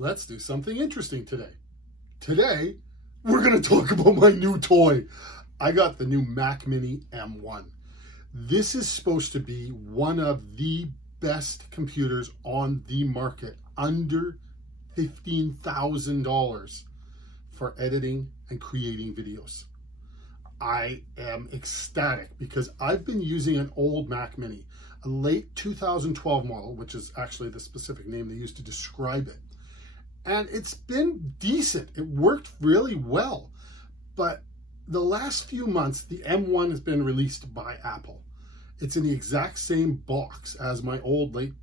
Let's do something interesting today. Today, we're going to talk about my new toy. I got the new Mac Mini M1. This is supposed to be one of the best computers on the market, under $15,000 for editing and creating videos. I am ecstatic because I've been using an old Mac Mini, a late 2012 model, which is actually the specific name they used to describe it. And it's been decent. It worked really well. But the last few months, the M1 has been released by Apple. It's in the exact same box as my old late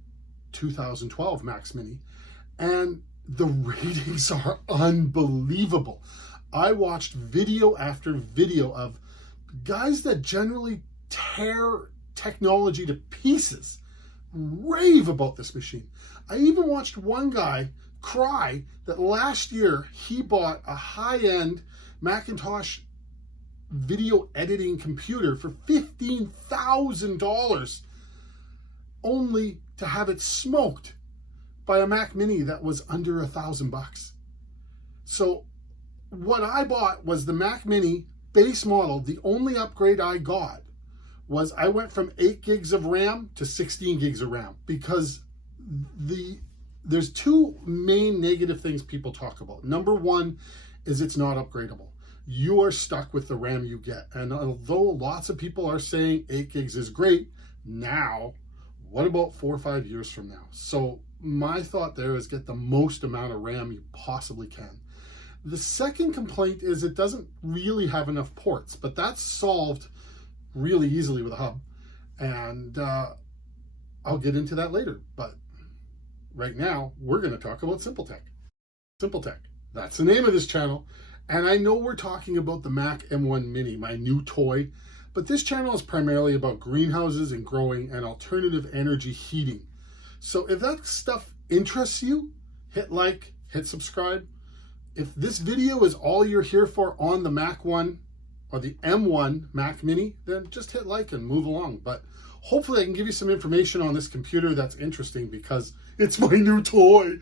2012 Mac Mini. And the ratings are unbelievable. I watched video after video of guys that generally tear technology to pieces rave about this machine. I even watched one guy cry that last year he bought a high-end Macintosh video editing computer for $15,000 only to have it smoked by a Mac Mini that was under $1,000. So what I bought was the Mac Mini base model. The only upgrade I got was I went from 8 gigs of RAM to 16 gigs of RAM because there's two main negative things people talk about. Number one is it's not upgradable. You are stuck with the RAM you get. And although lots of people are saying 8 gigs is great, now, what about 4 or 5 years from now? So my thought there is get the most amount of RAM you possibly can. The second complaint is it doesn't really have enough ports, but that's solved really easily with a hub. And I'll get into that later. But right now, we're going to talk about Simple Tech. Simple Tech, that's the name of this channel. And I know we're talking about the Mac M1 Mini, my new toy, but this channel is primarily about greenhouses and growing and alternative energy heating. So if that stuff interests you, hit like, hit subscribe. If this video is all you're here for on the Mac 1 or the M1 Mac Mini, then just hit like and move along. But hopefully I can give you some information on this computer that's interesting because it's my new toy.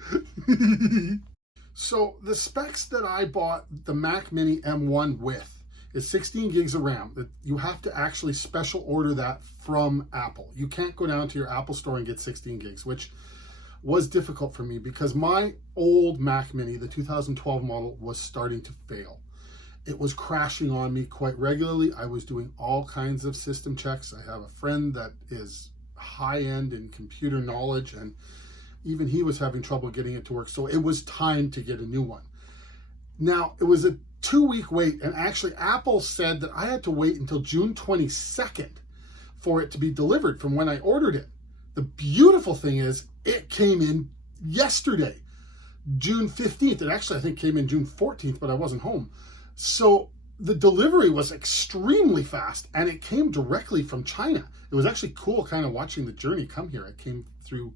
So the specs that I bought the Mac Mini M1 with is 16 gigs of RAM. You have to actually special order that from Apple. You can't go down to your Apple store and get 16 gigs, which was difficult for me because my old Mac Mini, the 2012 model, was starting to fail. It was crashing on me quite regularly. I was doing all kinds of system checks. I have a friend that is high-end in computer knowledge, and even he was having trouble getting it to work. So it was time to get a new one. Now, it was a 2-week wait, and actually Apple said that I had to wait until June 22nd for it to be delivered from when I ordered it. The beautiful thing is it came in yesterday, June 15th. It actually, I think, came in June 14th, but I wasn't home. So the delivery was extremely fast, and it came directly from China. It was actually cool kind of watching the journey come here. It came through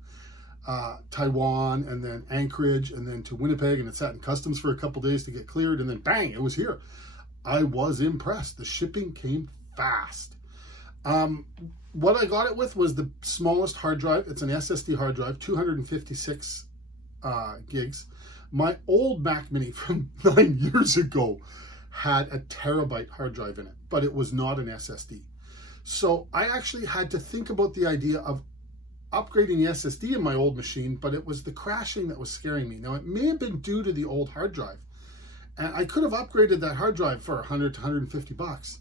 Taiwan and then Anchorage and then to Winnipeg, and it sat in customs for a couple days to get cleared, and then bang, it was here. I was impressed. The shipping came fast. What I got it with was the smallest hard drive. It's an SSD hard drive, 256 gigs. My old Mac Mini from 9 years ago had a terabyte hard drive in it, but it was not an SSD. So I actually had to think about the idea of upgrading the SSD in my old machine, but it was the crashing that was scaring me. Now, it may have been due to the old hard drive, and I could have upgraded that hard drive for 100 to 150 bucks,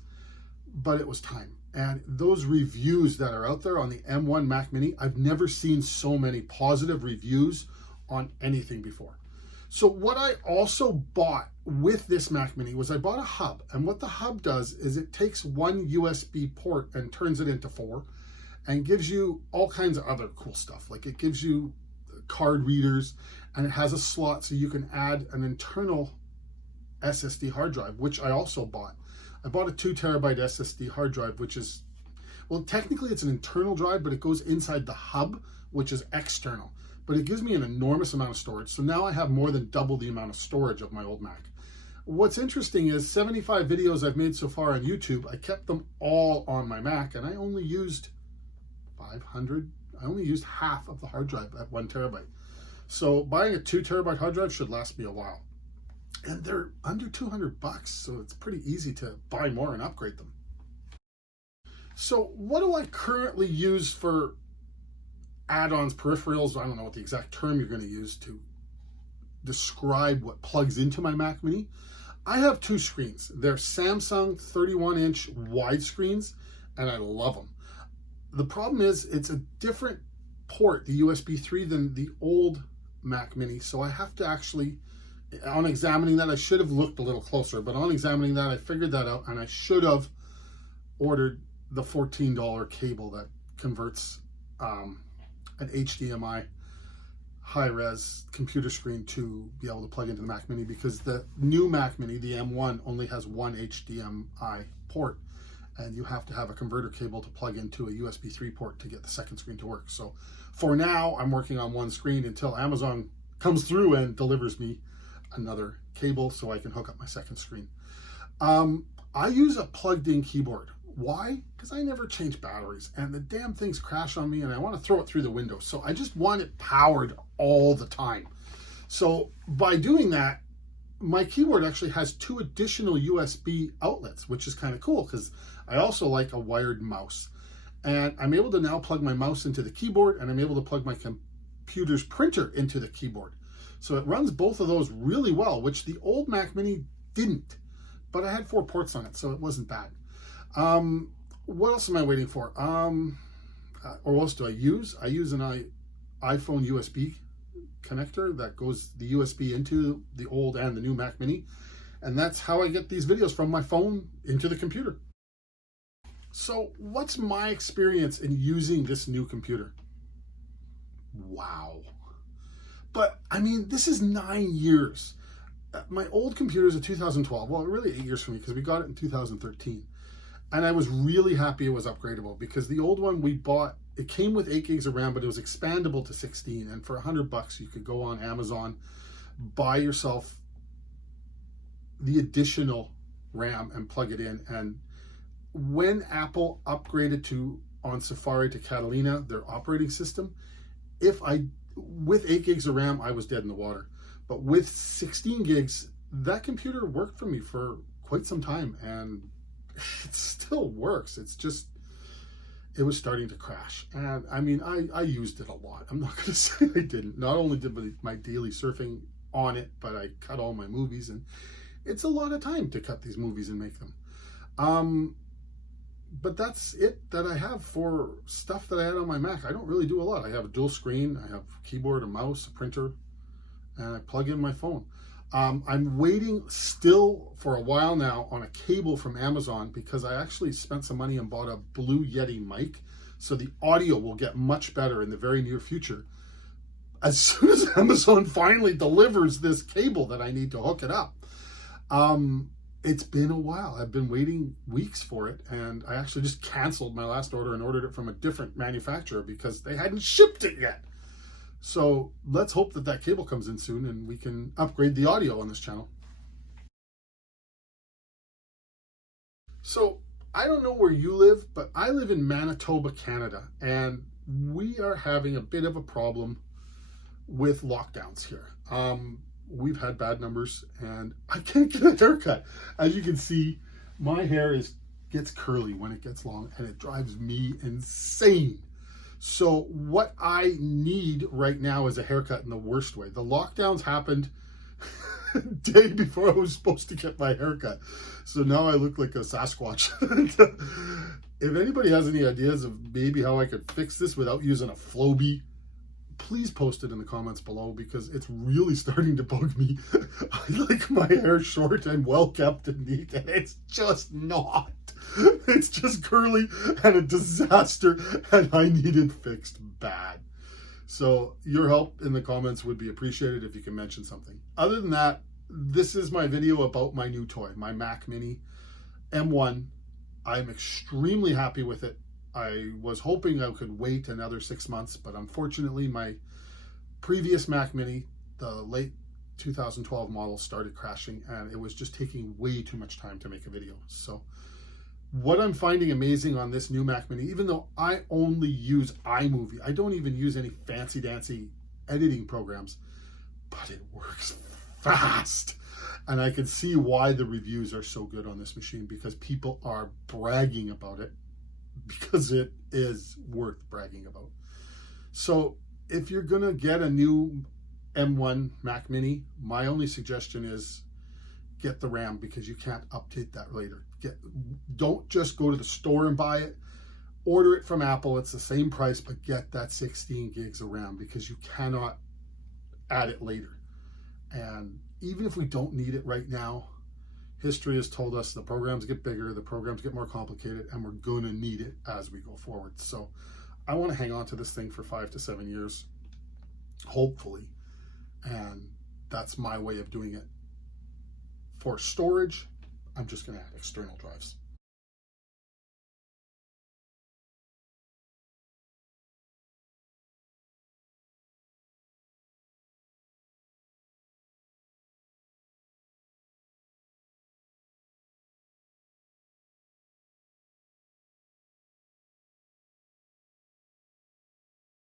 but it was time. And those reviews that are out there on the M1 Mac Mini, I've never seen so many positive reviews on anything before. So what I also bought with this Mac Mini was I bought a hub. And what the hub does is it takes one USB port and turns it into 4 and gives you all kinds of other cool stuff. Like it gives you card readers, and it has a slot so you can add an internal SSD hard drive, which I also bought. I bought a 2 terabyte SSD hard drive, which is, well, technically it's an internal drive, but it goes inside the hub, which is external. But it gives me an enormous amount of storage. So now I have more than double the amount of storage of my old Mac. What's interesting is 75 videos I've made so far on YouTube, I kept them all on my Mac, and I only used 500. I only used half of the hard drive at 1 terabyte. So buying a 2 terabyte hard drive should last me a while. And they're under $200, so it's pretty easy to buy more and upgrade them. So what do I currently use for add-ons, peripherals? I don't know what the exact term you're going to use to describe what plugs into my Mac Mini. I have 2 screens. They're Samsung 31-inch widescreens, and I love them. The problem is it's a different port, the USB 3, than the old Mac Mini, so I have to actually, on examining that, I should have looked a little closer, but on examining that, I figured that out, and I should have ordered the $14 cable that converts an HDMI high-res computer screen to be able to plug into the Mac Mini, because the new Mac Mini, the M1, only has one HDMI port, and you have to have a converter cable to plug into a USB 3 port to get the second screen to work. So for now, I'm working on one screen until Amazon comes through and delivers me another cable so I can hook up my second screen. I use a plugged-in keyboard. Why? Because I never change batteries, and the damn things crash on me, and I want to throw it through the window. So I just want it powered all the time. So by doing that, my keyboard actually has 2 additional USB outlets, which is kind of cool because I also like a wired mouse. And I'm able to now plug my mouse into the keyboard, and I'm able to plug my computer's printer into the keyboard. So it runs both of those really well, which the old Mac Mini didn't. But I had 4 ports on it, so it wasn't bad. What else am I waiting for? Or what else do I use? I use an iPhone USB connector that goes the USB into the old and the new Mac Mini. And that's how I get these videos from my phone into the computer. So what's my experience in using this new computer? Wow. But I mean, this is 9 years. My old computer is a 2012. Well, really 8 years for me because we got it in 2013. And I was really happy it was upgradable, because the old one we bought, it came with 8 gigs of RAM, but it was expandable to 16. And for $100, you could go on Amazon, buy yourself the additional RAM and plug it in. And when Apple upgraded on Safari to Catalina, their operating system, with 8 gigs of RAM, I was dead in the water. But with 16 gigs, that computer worked for me for quite some time, and it still works. It's just, it was starting to crash. And I mean, I used it a lot. I'm not going to say I didn't. Not only did my daily surfing on it, but I cut all my movies, and it's a lot of time to cut these movies and make them. But that's it that I have for stuff that I had on my Mac. I don't really do a lot. I have a dual screen, I have a keyboard, a mouse, a printer, and I plug in my phone. I'm waiting still for a while now on a cable from Amazon, because I actually spent some money and bought a Blue Yeti mic. So the audio will get much better in the very near future. As soon as Amazon finally delivers this cable that I need to hook it up. It's been a while. I've been waiting weeks for it, and I actually just canceled my last order and ordered it from a different manufacturer because they hadn't shipped it yet. So let's hope that that cable comes in soon and we can upgrade the audio on this channel. So I don't know where you live, but I live in Manitoba, Canada, and we are having a bit of a problem with lockdowns here. We've had bad numbers, and I can't get a haircut. As you can see, my hair gets curly when it gets long, and it drives me insane. So what I need right now is a haircut in the worst way. The lockdowns happened day before I was supposed to get my haircut. So now I look like a Sasquatch. If anybody has any ideas of maybe how I could fix this without using a Flowbee, please post it in the comments below, because it's really starting to bug me. I like my hair short and well kept and neat, and it's just not. It's just curly and a disaster, and I need it fixed bad. So your help in the comments would be appreciated if you can mention something. Other than that, this is my video about my new toy, my Mac Mini M1. I'm extremely happy with it. I was hoping I could wait another 6 months, but unfortunately my previous Mac Mini, the late 2012 model, started crashing, and it was just taking way too much time to make a video. So what I'm finding amazing on this new Mac Mini, even though I only use iMovie, I don't even use any fancy dancy editing programs, but it works fast. And I can see why the reviews are so good on this machine, because people are bragging about it, because it is worth bragging about. So if you're gonna get a new M1 Mac Mini, my only suggestion is get the RAM, because you can't update that later. Don't just go to the store and buy it. Order it from Apple. It's the same price, but get that 16 gigs of RAM, because you cannot add it later. And even if we don't need it right now, history has told us the programs get bigger, the programs get more complicated, and we're going to need it as we go forward. So I want to hang on to this thing for 5 to 7 years, hopefully. And that's my way of doing it. For storage, I'm just going to add external drives.